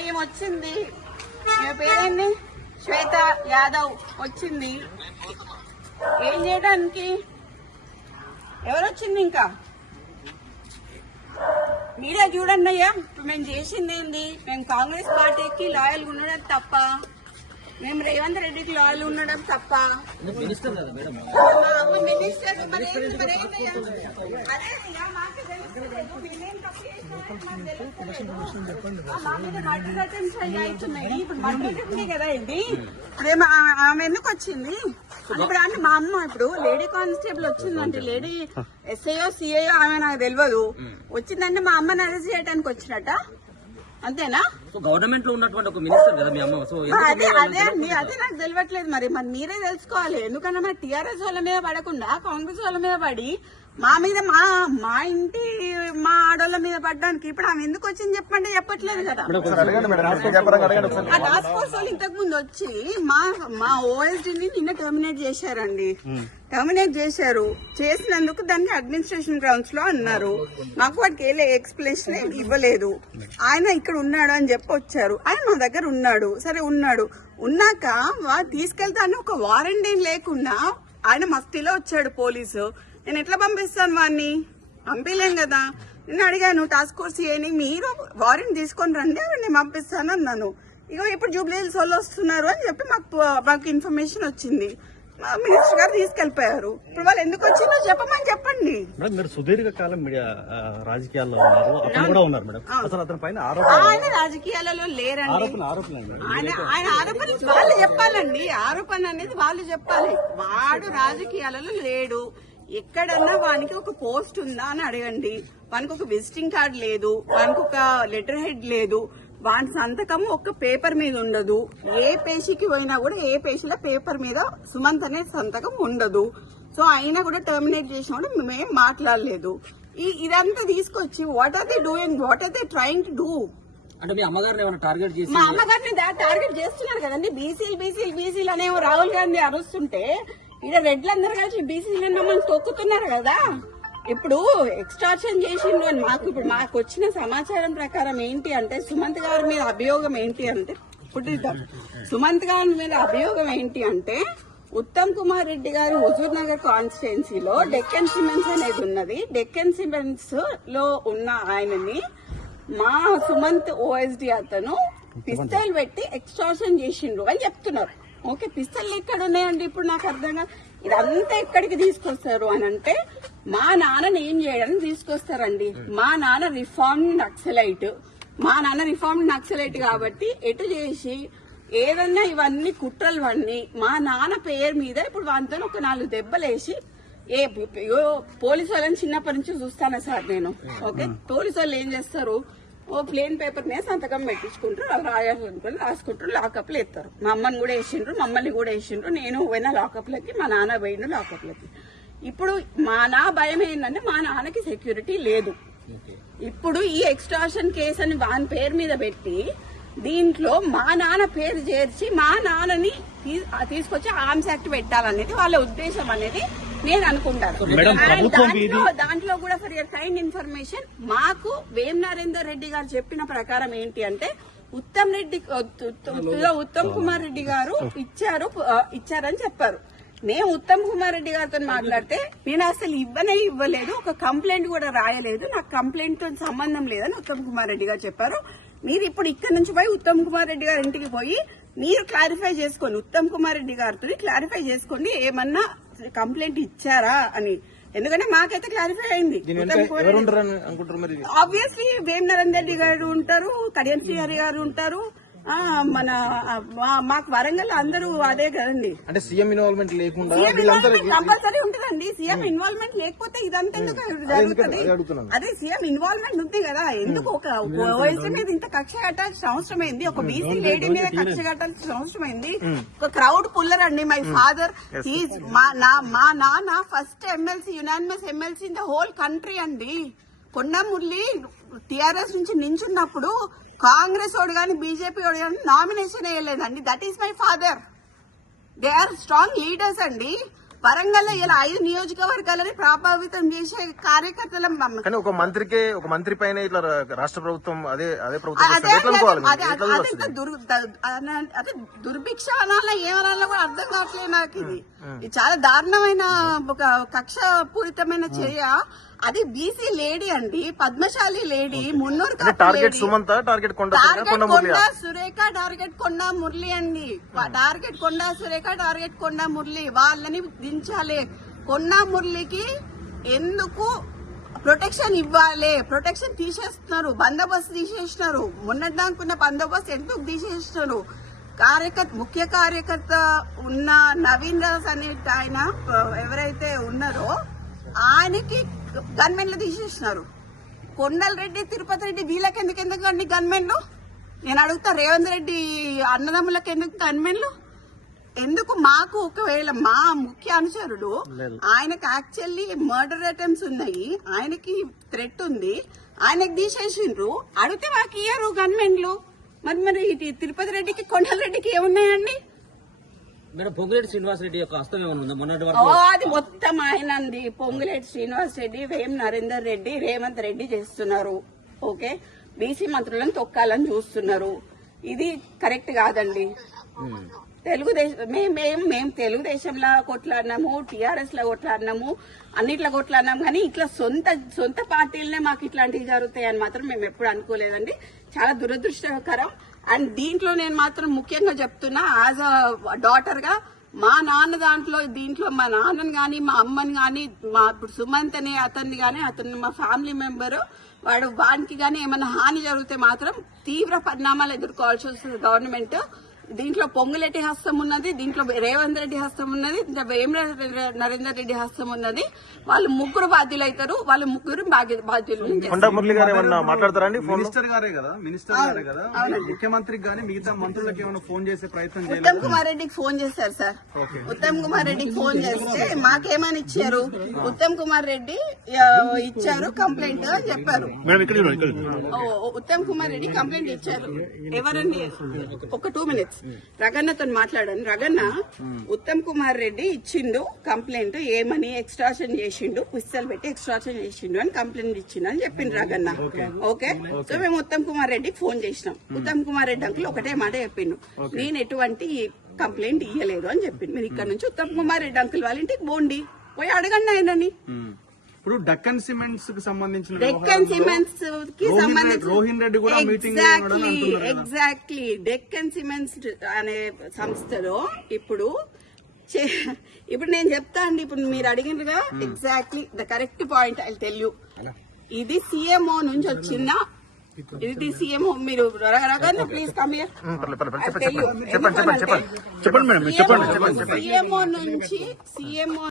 ఈమె వచ్చింది, ఈమె పేరేంటి, శ్వేత యాదవ్ వచ్చింది. ఏం చేయడానికి? ఎవరొచ్చింది? ఇంకా మీరే చూడండి అయ్యా. ఇప్పుడు మేము చేసింది ఏంది? మేము కాంగ్రెస్ పార్టీకి లాయల్ ఉండడం తప్ప, మేము రేవంత్ రెడ్డికి లాయల్ ఉండడం తప్ప. మినిస్టర్ కదా ఇది. ఇప్పుడేమో ఆమె ఎందుకు వచ్చింది? ఇప్పుడు అంటే మా అమ్మ ఇప్పుడు లేడీ కానిస్టేబుల్ వచ్చిందంటే, లేడీ ఎస్ఐఓ సిఐఓ ఆమె నాకు తెలియదు, వచ్చిందంటే మా అమ్మని అరెస్ట్ చేయడానికి వచ్చినట్ట, అంతేనా? గవర్నమెంట్ లో ఉన్నటువంటి ఒక మినిస్టర్ కదా మీ అమ్మ. అదే అండి, అదే నాకు తెలియట్లేదు. మరి మీరే తెలుసుకోవాలి. ఎందుకంటే మరి టీఆర్ఎస్ వాళ్ళ మీద పడకుండా కాంగ్రెస్ వాళ్ళ మీద పడి మా మీద మా ఇంటి మా ఆడోళ్ళ మీద పడ్డానికి ఇప్పుడు ఆమె ఎందుకు వచ్చింది చెప్పంటే చెప్పట్లేదు కదా. ఆ టాస్క్ ఫోర్స్ వాళ్ళు ఇంతకు ముందు వచ్చి మా ఓఎస్డీని నిన్న టర్మినేట్ చేశారండి. టర్మినేట్ చేశారు. చేసినందుకు దానికి అడ్మినిస్ట్రేషన్ గ్రౌండ్స్ లో అన్నారు. మాకు వాటికి ఎక్స్ప్లెనేషన్ ఇవ్వలేదు. ఆయన ఇక్కడ ఉన్నాడు అని చెప్పి వచ్చారు. ఆయన మా దగ్గర ఉన్నాడు. సరే ఉన్నాక తీసుకెళ్తాను ఒక వారెంట్ ఏం లేకుండా ఆయన మస్తిలో వచ్చాడు పోలీసు. నేను ఎట్లా పంపిస్తాను వాడిని? పంపించలేం కదా. నేను అడిగాను టాస్క్ ఫోర్స్ ఏని, మీరు వారెంట్ తీసుకొని రండి నేను పంపిస్తాను అన్నాను. ఇగో ఇప్పుడు జూబ్లీ హిల్స్ వాళ్ళు వస్తున్నారు అని చెప్పి మాకు ఇన్ఫర్మేషన్ వచ్చింది. మినిస్టర్ గారు తీసుకెళ్లిపోయారు. ఇప్పుడు వాళ్ళు ఎందుకు వచ్చిందో చెప్పమని చెప్పండి. మీరు సుదీర్ఘకాలం రాజకీయాల్లో ఉన్నారు, అతను కూడా ఉన్నారు మేడం. అసలు అతని పైన ఆయన రాజకీయాలలో లేరండి. ఆయన ఆరోపణలు వాళ్ళు చెప్పాలండి. ఆరోపణ అనేది వాళ్ళు చెప్పాలి. వాడు రాజకీయాలలో లేడు. ఎక్కడన్నా వానికి ఒక పోస్ట్ ఉందా అని అడగండి. వానికి ఒక విజిటింగ్ కార్డ్ లేదు, వానికి ఒక లెటర్ హెడ్ లేదు, వాని సంతకం ఒక్క పేపర్ మీద ఉండదు. ఏ పేషీకి పోయినా కూడా ఏ పేషీల పేపర్ మీద సుమంత్ అనే సంతకం ఉండదు. సో అయినా కూడా టర్మినేట్ చేసినప్పుడు మేము మాట్లాడలేదు. ఇదంతా తీసుకొచ్చి what are they doing, what are they trying to do? అంటే మీ అమ్మగారిని ఏమైనా టార్గెట్ చేసి? మా అమ్మగారిని టార్గెట్ చేస్తున్నారు కదండి. బీసీలు అనేవి రాహుల్ గాంధీ అరుస్తుంటే ఇక్కడ రెడ్లందరూ కలిసి బీసీలు మమ్మల్ని తొక్కుతున్నారు కదా. ఇప్పుడు ఎక్స్ట్రాక్షన్ చేసిండు అని మాకు వచ్చిన సమాచారం ప్రకారం ఏంటి అంటే, సుమంత్ గారి మీద అభియోగం ఏంటి అంటే, సుమంత్ గారి మీద అభియోగం ఏంటి అంటే, ఉత్తమ్ కుమార్ రెడ్డి గారు హుజూర్ నగర్ కాన్స్టిట్యున్సీలో డెక్కన్ సిమెంట్స్ అనేది ఉన్నది. డెక్కన్ సిమెంట్స్ లో ఉన్న ఆయనని మా సుమంత్ ఓఎస్డీ అతను పిస్తల్ పెట్టి ఎక్స్ట్రాక్షన్ చేసిండు అని చెప్తున్నారు. ఓకే, పిస్తల్ ఎక్కడ ఉన్నాయండి? ఇప్పుడు నాకు అర్థం కాదు. ఇదంతా ఎక్కడికి తీసుకొస్తారు అని అంటే, మా నాన్నని ఏం చేయడానికి తీసుకొస్తారండి. మా నాన్న రిఫార్మ్డ్ నక్సలైట్ కాబట్టి ఎటు చేసి ఏదన్నా ఇవన్నీ కుట్రలు అన్నీ మా నాన్న పేరు మీద ఇప్పుడు వాటితో ఒక 4 దెబ్బలేసి పోలీసు వాళ్ళని చిన్నప్పటి నుంచి చూస్తానా సార్ నేను. ఓకే, పోలీసు వాళ్ళు ఏం చేస్తారు, ఓ ప్లేన్ పేపర్ మీద సంతకం పెట్టించుకుంటారు, వాళ్ళు రాయాలనుకుని రాసుకుంటారు, లాకప్లు ఎత్తారు. మా అమ్మని కూడా వేసిండ్రు, మమ్మల్ని కూడా వేసిండ్రు. నేను పోయినా లాకప్లకి, మా నాన్న పోయిండు లాకప్లకి. ఇప్పుడు నా భయం ఏంటంటే, మా నాన్నకి సెక్యూరిటీ లేదు. ఇప్పుడు ఈ ఎక్స్ట్రాక్షన్ కేసు అని వాని పేరు మీద పెట్టి దీంట్లో మా నాన్న పేరు చేర్చి మా నాన్నని తీసుకొచ్చి ఆర్మ్స్ యాక్ట్ పెట్టాలనేది వాళ్ళ ఉద్దేశం అనేది నేను అనుకుంటాను. దాంట్లో కూడా ఫర్ యువర్ కైండ్ ఇన్ఫర్మేషన్, మాకు వేం నరేందర్ రెడ్డి గారు చెప్పిన ప్రకారం ఏంటి అంటే, ఉత్తమ్ కుమార్ రెడ్డి గారు ఇచ్చారని చెప్పారు. మేము ఉత్తమ్ కుమార్ రెడ్డి గారితో మాట్లాడితే, నేను అసలు ఇవ్వలేదు, ఒక కంప్లైంట్ కూడా రాయలేదు, నాకు కంప్లైంట్ తో సంబంధం లేదని ఉత్తమ్ కుమార్ రెడ్డి గారు చెప్పారు. మీరు ఇప్పుడు ఇక్కడ నుంచి పోయి ఉత్తమ్ కుమార్ రెడ్డి గారి ఇంటికి పోయి మీరు క్లారిఫై చేసుకోండి, ఉత్తమ్ కుమార్ రెడ్డి గారితో క్లారిఫై చేసుకోండి ఏమన్నా కంప్లైంట్ ఇచ్చారా అని. ఎందుకంటే మాకైతే క్లారిఫై అయింది. ఆబ్వియస్లీ వేం నరేందర్ రెడ్డి గారు ఉంటారు, కడియం శ్రీహరి గారు ఉంటారు, మాకు వరంగల్ అందరూ అదే కదండి. అంటే సీఎం ఇన్వాల్వ్మెంట్ లేకుండా కంపల్సరీ ఉంటుందండి. సీఎం ఇన్వాల్వ్మెంట్ లేకపోతే ఇదంతా ఎందుకు జరుగుతుంది? అదే సీఎం ఇన్వాల్వ్మెంట్ ఉంది కదా. ఎందుకు ఒక ఓఎస్డీ మీద ఇంత కక్ష కట్టాల్సిన అవసరం అయింది? ఒక బీసీ లేడీ మీద కక్ష కట్టాల్సిన అవసరం అయింది? ఒక క్రౌడ్ పుల్లర్ అండి. మై ఫాదర్ మా నాన్న first MLC, unanimous MLC in the whole country అండి. కొండమురళి టీఆర్ఎస్ నుంచి నించున్నప్పుడు కాంగ్రెస్ వాడు కానీ బీజేపీ వాడు కానీ నామినేషన్ వేయలేదండి. That is my father. They are strong leaders అండి. వరంగల్ ఇలా 5 నియోజకవర్గాలని ప్రభావితం చేసే కార్యకర్తల కానీ ఒక మంత్రి పైన ఇట్లా రాష్ట్ర ప్రభుత్వం అదే ప్రభుత్వం అదే చేస్తే ఎట్లా అనుకోవాలి మీరు? అదే ఎట్లా అదే అదే దుర్భిక్ష అనాల ఏమనాలో కూడా అర్థం కావట్లేదు నాకు. ఇది చాలా దారుణమైన ఒక కక్ష పూరితమైన చర్య. అది బీసీ లేడీ అండి, పద్మశాలి లేడీ, మున్నూరు టార్గెట్ సుమంత, టార్గెట్ కొండ సురేఖ, టార్గెట్ కొండ మురళి అండి. టార్గెట్ కొండ సురేఖ, టార్గెట్ కొండ మురళి వాళ్ళని దించాలి. కొండ మురళికి ఎందుకు ప్రొటెక్షన్ ఇవ్వాలి? ప్రొటెక్షన్ తీసేస్తున్నారు, బందోబస్తు తీసేస్తున్నారు. మొన్నటిదాకున్న బందోబస్తు ఎందుకు తీసేస్తున్నారు? ముఖ్య కార్యకర్త ఉన్న నవీన్ రాజ్ అనే ఆయన ఎవరైతే ఉన్నారో ఆయనకి గన్మెన్లు తీసేసినారు. కొండలరెడ్డి, తిరుపతి రెడ్డి వీళ్ళకి ఎందుకు అండి గన్మెన్లు? నేను అడుగుతా, రేవంత్ రెడ్డి అన్నదమ్ములకు ఎందుకు గన్మెన్లు? ఎందుకు? మాకు ఒకవేళ మా ముఖ్య అనుచరుడు ఆయనకు యాక్చువల్లీ మర్డర్ అటెంప్ట్స్ ఉన్నాయి, ఆయనకి థ్రెట్ ఉంది, ఆయనకు తీసేసిండ్రు. అడిగితే మాకు ఇయ్యరు గన్మెన్లు. మరి తిరుపతి రెడ్డికి కొండలరెడ్డికి ఏమున్నాయండి? మేడం పొంగులేటి శ్రీనివాస్ రెడ్డి యొక్క హస్తం ఏమైనా ఉందా మొన్నటి ఓ వరకు? అది మొత్తం ఆయనంది. పొంగులేటి శ్రీనివాస్ రెడ్డి, వేం నరేందర్ రెడ్డి, రేవంత్ రెడ్డి చేస్తున్నారు. ఓకే, బీసీ మంత్రులను తొక్కాలని చూస్తున్నారు. ఇది కరెక్ట్ కాదండి. తెలుగుదేశం మేము తెలుగుదేశంలో కొట్లాడినాము, టీఆర్ఎస్ లో కొట్లాడినాము, అన్నిట్లో కొట్లాడినాము. కానీ ఇట్లా సొంత పార్టీలనే మాకు ఇట్లాంటివి జరుగుతాయని మాత్రం మేము ఎప్పుడు అనుకోలేదండి. చాలా దురదృష్టకరం. అండ్ దీంట్లో నేను మాత్రం ముఖ్యంగా చెప్తున్నా, యాజ్ అ డాటర్ గా మా నాన్న దీంట్లో మా నాన్నని గాని, మా అమ్మని గాని, మా ఇప్పుడు సుమంత్ అనే అతన్ని గాని, అతను మా ఫ్యామిలీ మెంబర్, వానికి గాని ఏమైనా హాని జరిగితే మాత్రం తీవ్ర పరిణామాలు ఎదుర్కోవాల్సి వస్తుంది గవర్నమెంట్. దీంట్లో పొంగులేటి హస్తం ఉన్నది, దీంట్లో రేవంత్ రెడ్డి హస్తం ఉన్నది, వేం నరేందర్ రెడ్డి హస్తం ఉన్నది. వాళ్ళు ముగ్గురు బాధ్యులు అవుతారు. వాళ్ళు ముగ్గురు బాధ్యులు. కొండ మురళి గారు ఏమన్నా మాట్లాడతారండి? మినిస్టర్ గారే కదా ముఖ్యమంత్రికి గానీ మిగతా మంత్రులకు ఏమైనా ఫోన్ చేసే ప్రయత్నం చేయాలి. ఉత్తమ్ కుమార్ రెడ్డికి ఫోన్ చేశారు సార్. ఉత్తమ్ కుమార్ రెడ్డికి ఫోన్ చేస్తే మాకేమని ఇచ్చారు? ఉత్తమ్ కుమార్ రెడ్డి ఇచ్చారు కంప్లైంట్ అని చెప్పారు. ఉత్తమ్ కుమార్ రెడ్డి కంప్లైంట్ ఇచ్చారు. ఎవరండి? ఒక 2 minutes రగన్నతో మాట్లాడాను. రగన్న ఉత్తమ్ కుమార్ రెడ్డి ఇచ్చిండు కంప్లైంట్, ఏమని ఎక్స్ట్రాషన్ చేసిండు, పుస్తలు పెట్టి ఎక్స్ట్రాషన్ చేసిండు అని కంప్లైంట్ ఇచ్చిండు అని చెప్పిండు రగన్న. ఓకే, సో మేము ఉత్తమ్ కుమార్ రెడ్డికి ఫోన్ చేసినాం. ఉత్తమ్ కుమార్ రెడ్డి అంకుల్ ఒకటే మాట చెప్పిండు, నేను ఎటువంటి కంప్లైంట్ ఇయ్యలేదు అని చెప్పిండు. మీరు ఇక్కడ నుంచి ఉత్తమ్ కుమార్ రెడ్డి అంకుల్ వాళ్ళ ఇంటికి పోండి, పోయి అడగండి ఆయనని. ఇప్పుడు డక్కన్ సిమెంట్స్ కి సంబంధించిన డెక్కన్ సిమెంట్స్ కి రోహిన్ రెడ్డి కూడా మీటింగ్ ఎగ్జాక్ట్లీ డెక్కన్ సిమెంట్స్ అనే సంస్థలో ఇప్పుడు నేను చెప్తా అండి. ఇప్పుడు మీరు అడిగినగా exactly the correct point I tell you. ఇది సీఎంఓ నుంచి వచ్చిన, ఇది సీఎంఓ. మీరు రగన్న ప్లీజ్ కమ్ హియర్. చెప్పండి మేడం, చెప్పండి. సీఎంఓ నుంచి